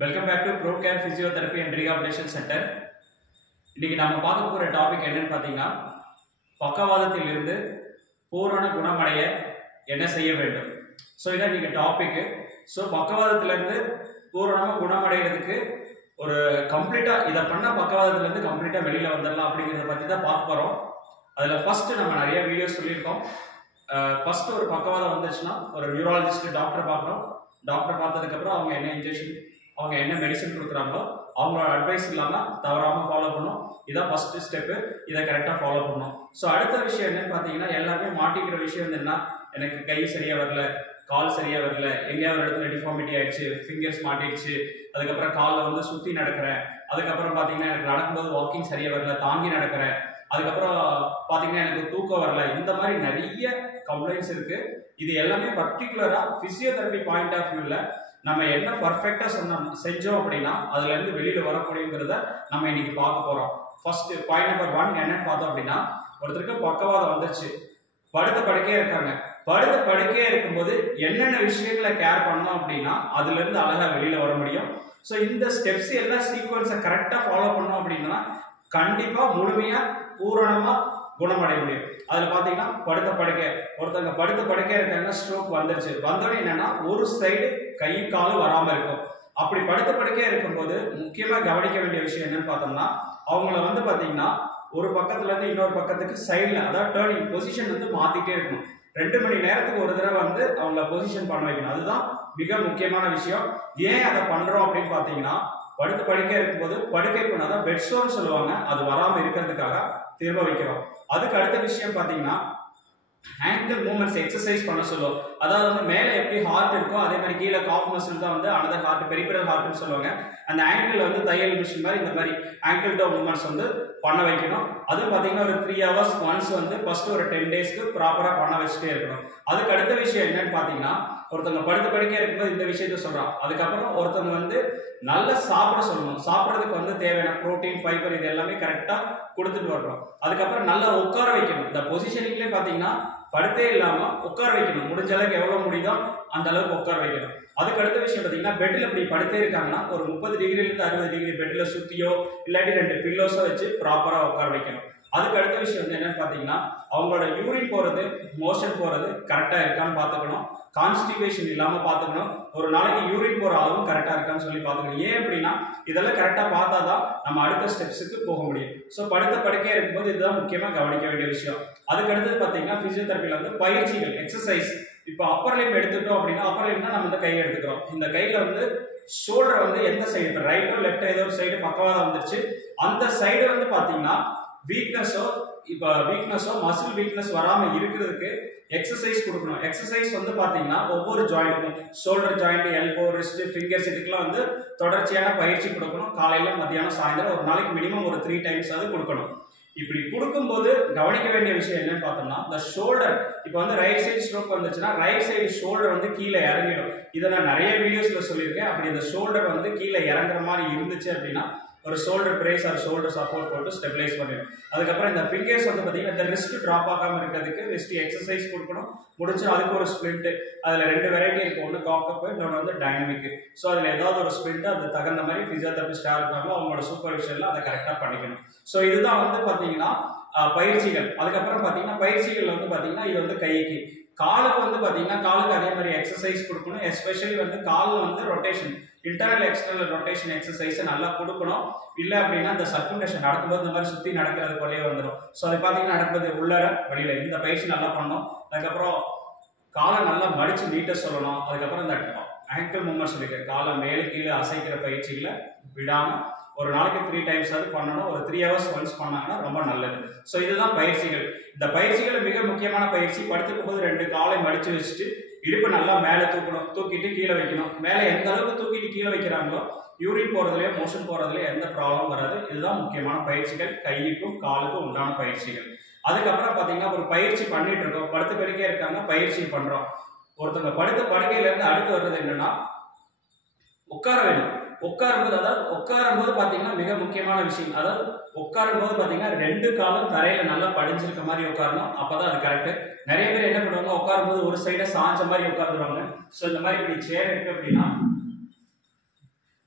Welcome back to ProCare physiotherapy and rehabilitation centre. இன்னைக்கு நம்ம பார்க்க போகிற டாபிக் என்னன்னு பார்த்தீங்கன்னா, பக்கவாதத்தில் இருந்து பூரண குணமடைய என்ன செய்ய வேண்டும். ஸோ இதான் இன்னைக்கு டாபிக். ஸோ பக்கவாதத்திலிருந்து பூரணமாக குணமடைகிறதுக்கு ஒரு கம்ப்ளீட்டாக இதை பண்ணால் பக்கவாதத்திலேருந்து கம்ப்ளீட்டாக வெளியில் வந்துடலாம் அப்படிங்கிறத பற்றி தான் பார்க்க போகிறோம். அதில் ஃபஸ்ட்டு நம்ம நிறைய வீடியோஸ் சொல்லியிருக்கோம். ஃபஸ்ட்டு ஒரு பக்கவாதம் வந்துச்சுன்னா ஒரு நியூராலஜிஸ்ட் டாக்டர் பார்க்கணும். டாக்டர் பார்த்ததுக்கப்புறம் அவங்க என்ன இன்ஜெக்ஷன், அவங்க என்ன மெடிசன் கொடுக்குறாங்களோ அவங்களோட அட்வைஸ் இல்லாமல் தவறாமல் ஃபாலோ பண்ணணும். இதான் ஃபஸ்ட்டு ஸ்டெப்பு. இதை கரெக்டாக ஃபாலோ பண்ணணும். ஸோ அடுத்த விஷயம் என்னன்னு பார்த்தீங்கன்னா, எல்லாருமே மாட்டிக்கிற விஷயம் வந்து என்ன, எனக்கு கை சரியாக வரல, கால் சரியாக வரல, எங்கேயாவது ஒரு இடத்துல டிஃபார்மிட்டி ஆயிடுச்சு, ஃபிங்கர்ஸ் மாட்டிடுச்சு, அதுக்கப்புறம் காலில் வந்து சுற்றி நடக்கிறேன், அதுக்கப்புறம் பார்த்தீங்கன்னா எனக்கு நடக்கும்போது வாக்கிங் சரியாக வரல, தாங்கி நடக்கிறேன், அதுக்கப்புறம் பார்த்தீங்கன்னா எனக்கு தூக்கம் வரல, இந்த மாதிரி நிறைய கம்ப்ளைண்ட்ஸ் இருக்குது. இது எல்லாமே பர்டிகுலராக ஃபிசியோதெரபி பாயிண்ட் ஆஃப் வியூவில் நம்ம என்ன பர்ஃபெக்டாக செஞ்சோம் அப்படின்னா அதுலேருந்து வெளியில் வர முடியுங்கிறத நம்ம இன்னைக்கு பார்க்க போகிறோம். ஃபர்ஸ்ட் பாயிண்ட் நம்பர் 1 என்னன்னு பார்த்தோம் அப்படின்னா, ஒருத்தருக்கு பக்கவாதம் வந்துருச்சு, படுத்த படுக்கையாக இருக்காங்க. படுத்த படுக்கையாக இருக்கும்போது என்னென்ன விஷயங்களை கேர் பண்ணோம் அப்படின்னா அதுலேருந்து அழகாக வெளியில் வர முடியும். ஸோ இந்த ஸ்டெப்ஸ் எல்லாம் சீக்வன்ஸை கரெக்டாக ஃபாலோ பண்ணோம் அப்படின்னா கண்டிப்பாக முழுமையாக பூரணமாக குணமடைய முடியும். அதில் பார்த்தீங்கன்னா படுத்த படுக்கை, ஒருத்தவங்க படுத்த படுக்கையாக இருக்காங்க, ஸ்ட்ரோக் வந்துருச்சு, வந்தோடனே என்னன்னா ஒரு சைடு கை காலும் வராமல் இருக்கும். அப்படி படுத்த படுக்கையாக இருக்கும்போது முக்கியமாக கவனிக்க வேண்டிய விஷயம் என்னன்னு பார்த்தோம்னா, அவங்கள வந்து பார்த்தீங்கன்னா ஒரு பக்கத்துலேருந்து இன்னொரு பக்கத்துக்கு சைடில், அதாவது டேர்னிங் பொசிஷன் வந்து மாற்றிட்டே இருக்கணும். 2 மணி நேரத்துக்கு ஒரு தடவை வந்து அவங்கள பொசிஷன் பண்ண வைக்கணும். அதுதான் மிக முக்கியமான விஷயம். ஏன் அதை பண்ணுறோம் அப்படின்னு பார்த்தீங்கன்னா, படுத்த படுக்கையாக இருக்கும்போது படுக்கை பண்ணாதான் பெட் சோர்னு சொல்லுவாங்க, அது வராமல் இருக்கிறதுக்காக திரும்ப வைக்கிறோம். அதுக்கு அடுத்த விஷயம் பார்த்தீங்கன்னா, ஆங்கிள் மூவ்மெண்ட்ஸ் எக்ஸசைஸ் பண்ண சொல்லுவோம். அதாவது வந்து மேலே எப்படி ஹார்ட் இருக்கோ அதே மாதிரி கீழே காஃப் மசில் தான் வந்து அனதர் ஹார்ட், பெரிபரல் ஹார்ட்னு சொல்லுவாங்க. அந்த ஆங்கிள் வந்து தையல் மிஷின் மாதிரி இந்த மாதிரி ஆங்கிள் டோ மூவ்மெண்ட்ஸ் வந்து பண்ண வைக்கணும். அது பார்த்தீங்கன்னா ஒரு 3 hours ஒன்ஸ் வந்து ஃபர்ஸ்ட் ஒரு 10 daysக்கு ப்ராப்பராக பண்ண வச்சுட்டே இருக்கணும். அதுக்கு அடுத்த விஷயம் என்னன்னு பார்த்தீங்கன்னா, ஒருத்தவங்க படுத்த படுக்கையாக இருக்கும்போது இந்த விஷயத்த சொல்கிறான். அதுக்கப்புறம் ஒருத்தவங்க வந்து நல்லா சாப்பிட சொல்லணும். சாப்பிட்றதுக்கு வந்து தேவையான ப்ரோட்டீன், ஃபைபர் இது எல்லாமே கரெக்டாக கொடுத்துட்டு வரணும். அதுக்கப்புறம் நல்லா உட்கார வைக்கணும். இந்த பொசிஷனிங்லேயே பார்த்தீங்கன்னா படுத்தே இல்லாமல் உட்கார வைக்கணும். முடிஞ்ச அளவுக்கு எவ்வளோ முடியுதோ அந்த அளவுக்கு உட்கார வைக்கணும். அதுக்கு அடுத்த விஷயம் பார்த்தீங்கன்னா, பெட்டில் இப்படி படுத்தே இருக்காங்கன்னா ஒரு 30 டிகிரிலேருந்து 60 டிகிரி பெட்டில் சுற்றியோ இல்லாட்டி 2 பில்லோஸோ வச்சு ப்ராப்பராக உட்கார வைக்கணும். அதுக்கு அடுத்த விஷயம் வந்து என்னன்னு பார்த்தீங்கன்னா, அவங்களோட யூரின் போகிறது, மோஷன் போகிறது கரெக்டாக இருக்கான்னு பார்த்துக்கணும். கான்ஸ்டிபேஷன் இல்லாமல் பார்த்துக்கணும். ஒரு நாளைக்கு யூரின் போகிற அளவும் கரெக்டாக இருக்கான்னு சொல்லி பார்த்துக்கணும். ஏன் அப்படின்னா இதெல்லாம் கரெக்டாக பார்த்தா தான் நம்ம அடுத்த ஸ்டெப்ஸுக்கு போக முடியும். ஸோ படுத்த படுக்கையாக இருக்கும்போது இதுதான் முக்கியமாக கவனிக்க வேண்டிய விஷயம். அதுக்கு அடுத்தது பார்த்தீங்கன்னா, ஃபிசியோதெரபியில் வந்து பயிற்சிகள், எக்ஸசைஸ். இப்போ அப்பர் லிம் எடுத்துட்டோம் அப்படின்னா, அப்பர் லிம்னா நம்ம இந்த கையை எடுத்துக்கிறோம். இந்த கையில் வந்து ஷோல்டர் வந்து எந்த சைடு, இப்போ ரைட்டோ லெஃப்டோ ஏதோ ஒரு சைடு பக்கவாதம் வந்துருச்சு, அந்த சைடு வந்து பார்த்தீங்கன்னா வீக்னஸோ மசில் வீக்னஸ் வராமல் இருக்கிறதுக்கு எக்ஸசைஸ் கொடுக்கணும். எக்ஸசைஸ் வந்து பார்த்தீங்கன்னா ஒவ்வொரு ஜாயிண்ட்டுக்கும், shoulder joint, elbow, wrist, fingers இதுக்கெல்லாம் வந்து தொடர்ச்சியான பயிற்சி கொடுக்கணும். காலையில், மத்தியானம், சாயந்தரம் ஒரு நாளைக்கு மினிமம் ஒரு 3 times அது கொடுக்கணும். இப்படி கொடுக்கும்போது கவனிக்க வேண்டிய விஷயம் என்னன்னு பார்த்தோம்னா, இந்த ஷோல்டர் இப்போ வந்து ரைட் சைடு ஸ்ட்ரோக் வந்துச்சுன்னா ரைட் சைடு ஷோல்டர் வந்து கீழே இறங்கிடும். இதை நான் நிறைய வீடியோஸ்ல சொல்லியிருக்கேன். அப்படி இந்த ஷோல்டர் வந்து கீழே இறங்குற மாதிரி இருந்துச்சு அப்படின்னா ஒரு shoulder brace or shoulder support போட்டு ஸ்டெபிலைஸ் பண்ணிடும். அதுக்கப்புறம் இந்த ஃபிங்கர்ஸ் வந்து பார்த்தீங்கன்னா இந்த ரிஸ்ட் ட்ராப் ஆகாமல் இருக்கிறதுக்கு ரிஸ்ட் எக்ஸசைஸ் கொடுக்கணும். முடிச்சு அதுக்கு ஒரு ஸ்பிளிண்ட், அதில் 2 வெரைட்டி இருக்கும். ஒன்று காக்கப், இன்னொன்று வந்து டைனமிக். ஸோ அதில் ஏதாவது ஒரு ஸ்பிளிண்ட் அது தகுந்த மாதிரி ஃபிசியோதெரபிஸ்ட் இருக்காங்களோ அவங்களோட சூப்பர்விஷனில் அதை கரெக்டாக பண்ணிக்கணும். ஸோ இதுதான் வந்து பார்த்தீங்கன்னா பயிற்சிகள். அதுக்கப்புறம் பார்த்தீங்கன்னா பயிற்சிகள் வந்து பார்த்தீங்கன்னா இது வந்து கைக்கு, காலுக்கு வந்து பார்த்தீங்கன்னா காலுக்கு அதே மாதிரி எக்ஸசைஸ் கொடுக்கணும். எஸ்பெஷலி வந்து காலில் வந்து ரொட்டேஷன், இன்டர்னல் எக்ஸ்டர்னல் ரொட்டேஷன் எக்ஸசைஸை நல்லா கொடுக்கணும். இல்லை அப்படின்னா இந்த சர்க்குலேஷன் நடக்கும்போது இந்த மாதிரி சுற்றி நடக்கிறது போலே வந்துடும். ஸோ அது பார்த்தீங்கன்னா நடக்கும்போது உள்ளார வெளியில இந்த பயிற்சி நல்லா பண்ணணும். அதுக்கப்புறம் காலை நல்லா மடிச்சு நீட்ட சொல்லணும். அதுக்கப்புறம் இந்த ஆங்கிள் மூவ்மெண்ட் சொல்லியிருக்கேன், காலை மேலே கீழே அசைக்கிற பயிற்சிகளை விடாமல் ஒரு நாளைக்கு 3 times அது பண்ணணும். ஒரு 3 hours ஒன்ஸ் பண்ணாங்கன்னா ரொம்ப நல்லது. ஸோ இதுதான் பயிற்சிகள். இந்த பயிற்சிகள் மிக முக்கியமான பயிற்சி. படுத்துக்கும் போது 2 காலை மடிச்சு வச்சுட்டு இடுப்பு நல்லா மேலே தூக்கணும், தூக்கிட்டு கீழே வைக்கணும். மேலே எந்த அளவுக்கு தூக்கிட்டு கீழே வைக்கிறாங்களோ யூரின் போகிறதுலையோ மோஷன் போகிறதுலையோ எந்த ப்ராப்ளம் வராது. இதுதான் முக்கியமான பயிற்சிகள், கைக்கும் காலுக்கும் உண்டான பயிற்சிகள். அதுக்கப்புறம் பார்த்தீங்கன்னா ஒரு பயிற்சி பண்ணிட்டு இருக்கோம், படுத்த படுக்கையாக இருக்காங்க, பயிற்சி பண்ணுறோம். ஒருத்தவங்க படுத்த படுக்கையிலேருந்து அடுத்து வர்றது என்னன்னா உட்கார வேணும். உட்காரும்போது, அதாவது உட்காரும்போது பார்த்தீங்கன்னா மிக முக்கியமான விஷயம், அதாவது உட்காரும்போது பார்த்தீங்கன்னா 2 காலும் தரையில நல்லா படிஞ்சிருக்க மாதிரி உட்காரணும். அப்பதான் அது கரெக்ட். நிறைய பேர் என்ன பண்ணுவாங்க, உட்காரும்போது ஒரு சைடை சாஞ்ச மாதிரி உட்காந்துருவாங்க. ஸோ இந்த மாதிரி இப்படி சேர் இருக்கு அப்படின்னா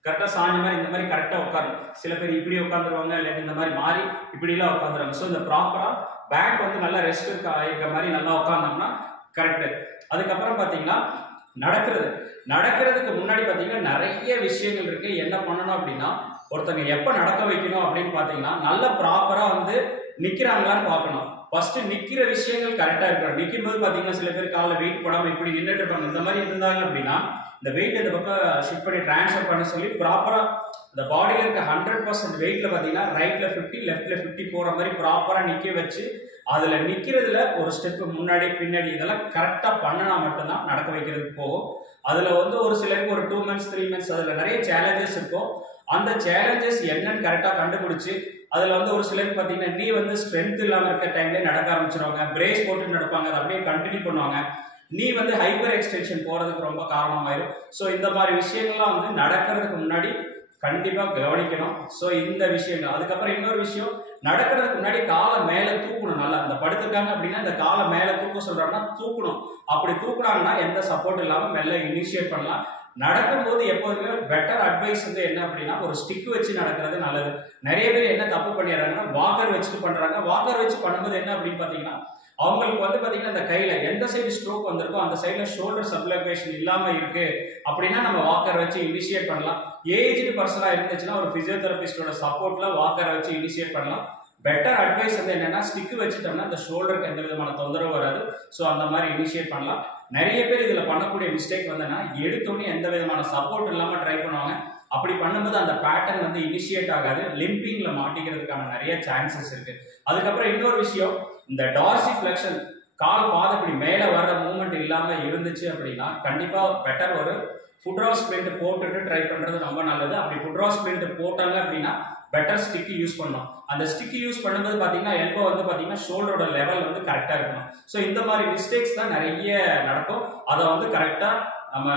கரெக்டாக சாஞ்ச மாதிரி இந்த மாதிரி கரெக்டாக உட்காரணும். சில பேர் இப்படி உட்காந்துருவாங்க, இல்லாட்டி இந்த மாதிரி மாறி இப்படிலாம் உட்காந்துருவாங்க. ஸோ இந்த ப்ராப்பராக பேக் வந்து நல்லா ரெஸ்ட் இருக்க மாதிரி நல்லா உட்காந்தோம்னா கரெக்டு. அதுக்கப்புறம் பார்த்தீங்கன்னா நடக்கிறதுக்கு முன்னாடி பார்த்தீங்கன்னா நிறைய விஷயங்கள் இருக்கு. என்ன பண்ணணும் அப்படின்னா, ஒருத்தங்க எப்போ நடக்க வைக்கணும் அப்படின்னு பார்த்தீங்கன்னா, நல்ல ப்ராப்பராக வந்து நிற்கிறாங்களான்னு பார்க்கணும். ஃபர்ஸ்ட் நிற்கிற விஷயங்கள் கரெக்டாக இருக்கணும். நிற்கும் போது பார்த்தீங்கன்னா சில பேர் காலில் வெயிட் போடாமல் இப்படி நின்றுட்டு இருப்பாங்க. இந்த மாதிரி இருந்தாங்க அப்படின்னா இந்த வெயிட் இந்த பக்கம் ஷிஃப்ட் பண்ணி ட்ரான்ஸ்ஃபர் பண்ண சொல்லி ப்ராப்பராக இந்த பாடியில் இருக்க 100% வெயிட்டில் பார்த்தீங்கன்னா ரைட்டில் 50 லெஃப்டில் 50 போகிற மாதிரி ப்ராப்பராக நிற்க வச்சு அதில் நிற்கிறதுல ஒரு ஸ்டெப்பு முன்னாடி பின்னாடி இதெல்லாம் கரெக்டாக பண்ணினா மட்டும்தான் நடக்க வைக்கிறதுக்கு போகும். அதில் வந்து ஒரு சிலருக்கு ஒரு 2 months 3 months அதில் நிறைய சேலஞ்சஸ் இருக்கும். அந்த சேலஞ்சஸ் என்னன்னு கரெக்டாக கண்டுபிடிச்சி அதில் வந்து ஒரு சிலருக்கு பார்த்தீங்கன்னா நீ வந்து ஸ்ட்ரென்த் இல்லாமல் இருக்க டைம்லேயே நடக்க ஆரம்பிச்சிருவாங்க. பிரேஸ் போட்டு நடப்பாங்க, அதை அப்படியே கண்டினியூ பண்ணுவாங்க. நீ வந்து ஹைப்பர் எக்ஸ்டென்ஷன் போகிறதுக்கு ரொம்ப காரணமாயிரும். ஸோ இந்த மாதிரி விஷயங்கள்லாம் வந்து நடக்கிறதுக்கு முன்னாடி கண்டிப்பாக கவனிக்கணும். ஸோ இந்த விஷயங்கள். அதுக்கப்புறம் இன்னொரு விஷயம், நடக்கிறதுக்கு முன்னாடி காலை மேலே தூக்கணும். நல்லா இந்த படுத்துருக்காங்க அப்படின்னா இந்த காலை மேலே தூக்க சொல்கிறாங்கன்னா தூக்கணும். அப்படி தூக்குனாங்கன்னா எந்த சப்போர்ட் இல்லாமல் மெல்ல இனிஷியேட் பண்ணலாம். நடக்கும்போது எப்போதுமே பெட்டர் அட்வைஸ் வந்து என்ன அப்படின்னா, ஒரு ஸ்டிக் வச்சு நடக்கிறது நல்லது. நிறைய பேர் என்ன தப்பு பண்ணிடுறாங்கன்னா வாக்கர் வச்சுட்டு பண்ணுறாங்க. வாக்கர் வச்சு பண்ணும்போது என்ன அப்படின்னு பார்த்தீங்கன்னா, அவங்களுக்கு வந்து பார்த்தீங்கன்னா இந்த கையில் எந்த சைடு ஸ்ட்ரோக் வந்திருக்கோ அந்த சைடில் ஷோல்டர் சப்ளகேஷன் இல்லாமல் இருக்கு அப்படின்னா நம்ம வாக்கர் வச்சு இனிஷியேட் பண்ணலாம். ஏஜ்டு பர்சனாக இருந்துச்சுன்னா ஒரு பிசியோதெரபிஸ்டோட சப்போர்ட்டில் வாக்கரை வச்சு இனிஷியேட் பண்ணலாம். பெட்டர் அட்வைஸ் வந்து என்னன்னா, ஸ்டிக் வச்சுட்டோம்னா இந்த ஷோல்டருக்கு எந்த விதமான தொந்தரவு வராது. ஸோ அந்த மாதிரி இனிஷியேட் பண்ணலாம். நிறைய பேர் இதில் பண்ணக்கூடிய மிஸ்டேக் வந்தேன்னா, எடுத்தோடனே எந்த விதமான சப்போர்ட் இல்லாமல் ட்ரை பண்ணுவாங்க. அப்படி பண்ணும்போது அந்த பேட்டர்ன் வந்து இனிஷியேட் ஆகாது, லிம்பிங்ல மாட்டிக்கிறதுக்கான நிறைய சான்சஸ் இருக்கு. அதுக்கப்புறம் இன்னொரு விஷயம், இந்த டார்சி ஃபிளெக்ஷன் கால் பாதம் இப்படி மேலே வர்ற மூவ்மெண்ட் இல்லாமல் இருந்துச்சு அப்படின்னா கண்டிப்பாக பெட்டர் ஒரு ஃபுட்ராஸ் பிரிண்ட் போட்டுட்டு ட்ரை பண்ணுறது ரொம்ப நல்லது. அப்படி ஃபுட்ராஸ் பிரிண்ட் போட்டாங்க அப்படின்னா பெட்டர் ஸ்டிக்கு யூஸ் பண்ணணும். அந்த ஸ்டிக்கு யூஸ் பண்ணும்போது பார்த்தீங்கன்னா எல்போ வந்து பார்த்தீங்கன்னா ஷோல்டரோட லெவல் வந்து கரெக்டாக இருக்கணும். ஸோ இந்த மாதிரி மிஸ்டேக்ஸ் தான் நிறைய நடக்கும். அதை வந்து கரெக்டாக நம்ம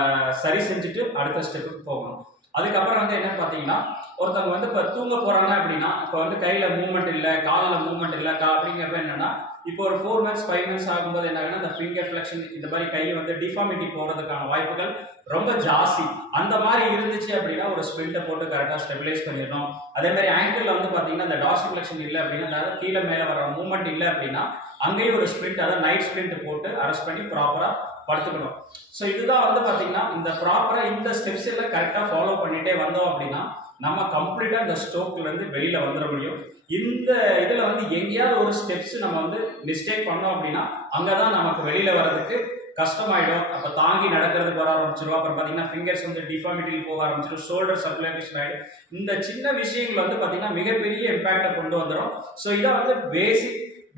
சரி செஞ்சுட்டு அடுத்த ஸ்டெப்புக்கு போகணும். அதுக்கப்புறம் வந்து என்னன்னு பார்த்தீங்கன்னா, ஒருத்தவங்க வந்து இப்போ தூங்க போகிறாங்க அப்படின்னா, இப்போ வந்து கையில் மூவ்மெண்ட் இல்லை, காலில் மூவ்மெண்ட் இல்லை, அப்படிங்கிறப்ப என்னன்னா, இப்போ ஒரு 4 months 5 months ஆகும்போது என்ன ஆகுனா, இந்த ஃபிங்கர் ஃபிளெக்ஷன் இந்த மாதிரி கை வந்து டிஃபார்மிட்டி போகிறதுக்கான வாய்ப்புகள் ரொம்ப ஜாஸ்தி. அந்த மாதிரி இருந்துச்சு அப்படின்னா ஒரு ஸ்பிரிண்ட்டை போட்டு கரெக்டாக ஸ்டெபிலைஸ் பண்ணிடணும். அதே மாதிரி ஆங்கிளில் வந்து பார்த்தீங்கன்னா இந்த டார்சி ஃபிளெக்ஷன் இல்லை அப்படின்னா, அதாவது கீழே மேலே வர மூவ்மெண்ட் இல்லை அப்படின்னா அங்கேயும் ஒரு ஸ்பிரிண்ட், அதாவது நைட் ஸ்பிரிண்ட் போட்டு அரெஸ்ட் பண்ணி ப்ராப்பராக படுத்துக்கணும். ஸோ இதுதான் வந்து பார்த்தீங்கன்னா இந்த ப்ராப்பராக இந்த ஸ்டெப்ஸ் எல்லாம் கரெக்டாக ஃபாலோ பண்ணிட்டே வந்தோம் அப்படின்னா நம்ம கம்ப்ளீட்டாக இந்த ஸ்ட்ரோக்லேருந்து வெளியில் வந்துட முடியும். இந்த இதில் வந்து எங்கேயாவது ஒரு ஸ்டெப்ஸ் நம்ம வந்து மிஸ்டேக் பண்ணோம் அப்படின்னா அங்கே தான் நமக்கு வெளியில் வர்றதுக்கு கஷ்டமாயிடும். அப்போ தாங்கி நடக்கிறதுக்கு வர ஆரம்பிச்சிடும். அப்புறம் பார்த்தீங்கன்னா ஃபிங்கர்ஸ் வந்து டிஃபார்மிட்டியில் போக ஆரம்பிச்சிடும், ஷோல்டர் சப்ளகேஷன் ஆகிடும். இந்த சின்ன விஷயங்கள் வந்து பார்த்தீங்கன்னா மிகப்பெரிய இம்பேக்டை கொண்டு வந்துடும். ஸோ இதை வந்து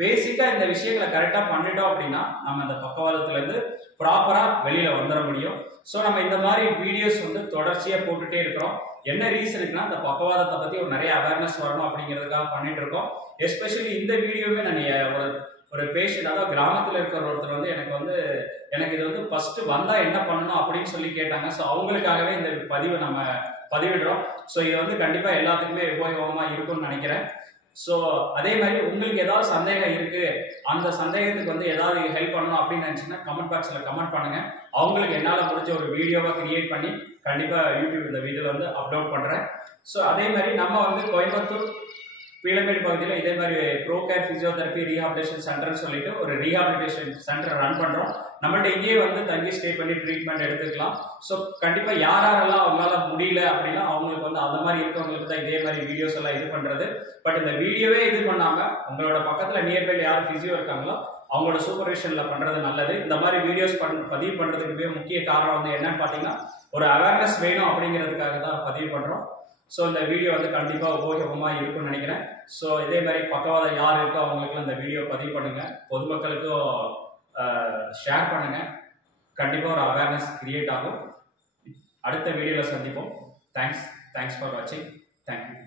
பேசிக்காக இந்த விஷயங்களை கரெக்டாக பண்ணிட்டோம் அப்படின்னா நம்ம அந்த பக்கவாதத்துலேருந்து ப்ராப்பராக வெளியில் வந்துட முடியும். ஸோ நம்ம இந்த மாதிரி வீடியோஸ் வந்து தொடர்ச்சியாக போட்டுகிட்டே இருக்கிறோம். என்ன ரீசனுக்குன்னா இந்த பக்கவாதத்தை பற்றி ஒரு நிறைய அவேர்னஸ் வரணும் அப்படிங்கிறதுக்காக பண்ணிட்டு இருக்கோம். எஸ்பெஷலி இந்த வீடியோவே நான் ஒரு பேஷண்ட், அதாவது கிராமத்தில் இருக்கிற ஒருத்தர் வந்து எனக்கு இது வந்து ஃபஸ்ட்டு வந்தால் என்ன பண்ணணும் அப்படின்னு சொல்லி கேட்டாங்க. ஸோ அவங்களுக்காகவே இந்த பதிவை நம்ம பதிவிடுறோம். ஸோ இது வந்து கண்டிப்பாக எல்லாத்துக்குமே உபயோகமாக இருக்கும்னு நினைக்கிறேன். ஸோ அதே மாதிரி உங்களுக்கு ஏதாவது சந்தேகம் இருக்குது, அந்த சந்தேகத்துக்கு வந்து ஏதாவது ஹெல்ப் பண்ணணும் அப்படின்னு நினச்சிங்கன்னா கமெண்ட் பாக்ஸில் கமெண்ட் பண்ணுங்கள். அவங்களுக்கு என்னால் முடிஞ்ச ஒரு வீடியோவாக கிரியேட் பண்ணி கண்டிப்பாக யூடியூப் இந்த வீடியோவில் வந்து அப்லோட் பண்ணுறேன். ஸோ அதே மாதிரி நம்ம வந்து கோயம்புத்தூர் பீளமேடு பகுதியில் இதே மாதிரி ப்ரோகேர் ஃபிசியோதெரபி ரீஹாபிலிட்டேஷன் சென்டர்னு சொல்லிட்டு ஒரு ரீஹாபிலிட்டேஷன் சென்டர் ரன் பண்ணுறோம். நம்மள்ட்ட இங்கேயே வந்து தங்கி ஸ்டே பண்ணி ட்ரீட்மெண்ட் எடுத்துக்கலாம். ஸோ கண்டிப்பாக யாரெல்லாம் அவங்களால முடியல அப்படின்னா அவங்களுக்கு வந்து அந்த மாதிரி இருக்கவங்களுக்கு தான் இதே மாதிரி வீடியோஸ் எல்லாம் இது பண்ணுறது. பட் இந்த வீடியோவே இது பண்ணாமல் உங்களோட பக்கத்தில் நியர்பை யார் ஃபிசியோ இருக்காங்களோ அவங்களோட சூப்பர்விஷனில் பண்ணுறது நல்லது. இந்த மாதிரி வீடியோஸ் பதிவு பண்ணுறதுக்கு முக்கிய காரணம் வந்து என்னன்னு பார்த்தீங்கன்னா ஒரு அவேர்னஸ் வேணும் அப்படிங்கிறதுக்காக தான் பதிவு பண்ணுறோம். ஸோ இந்த வீடியோ வந்து கண்டிப்பாக உபயோகமாக இருக்கும்னு நினைக்கிறேன். ஸோ இதே மாதிரி பக்கவாதம் யார் இருக்கோ அவங்களுக்குலாம் இந்த வீடியோ பதிவு பண்ணுங்கள், பொதுமக்களுக்கும் ஷேர் பண்ணுங்கள். கண்டிப்பாக ஒரு அவேர்னஸ் கிரியேட் ஆகும். அடுத்த வீடியோவில் சந்திப்போம். தேங்க்ஸ் ஃபார் வாட்சிங். தேங்க்யூ.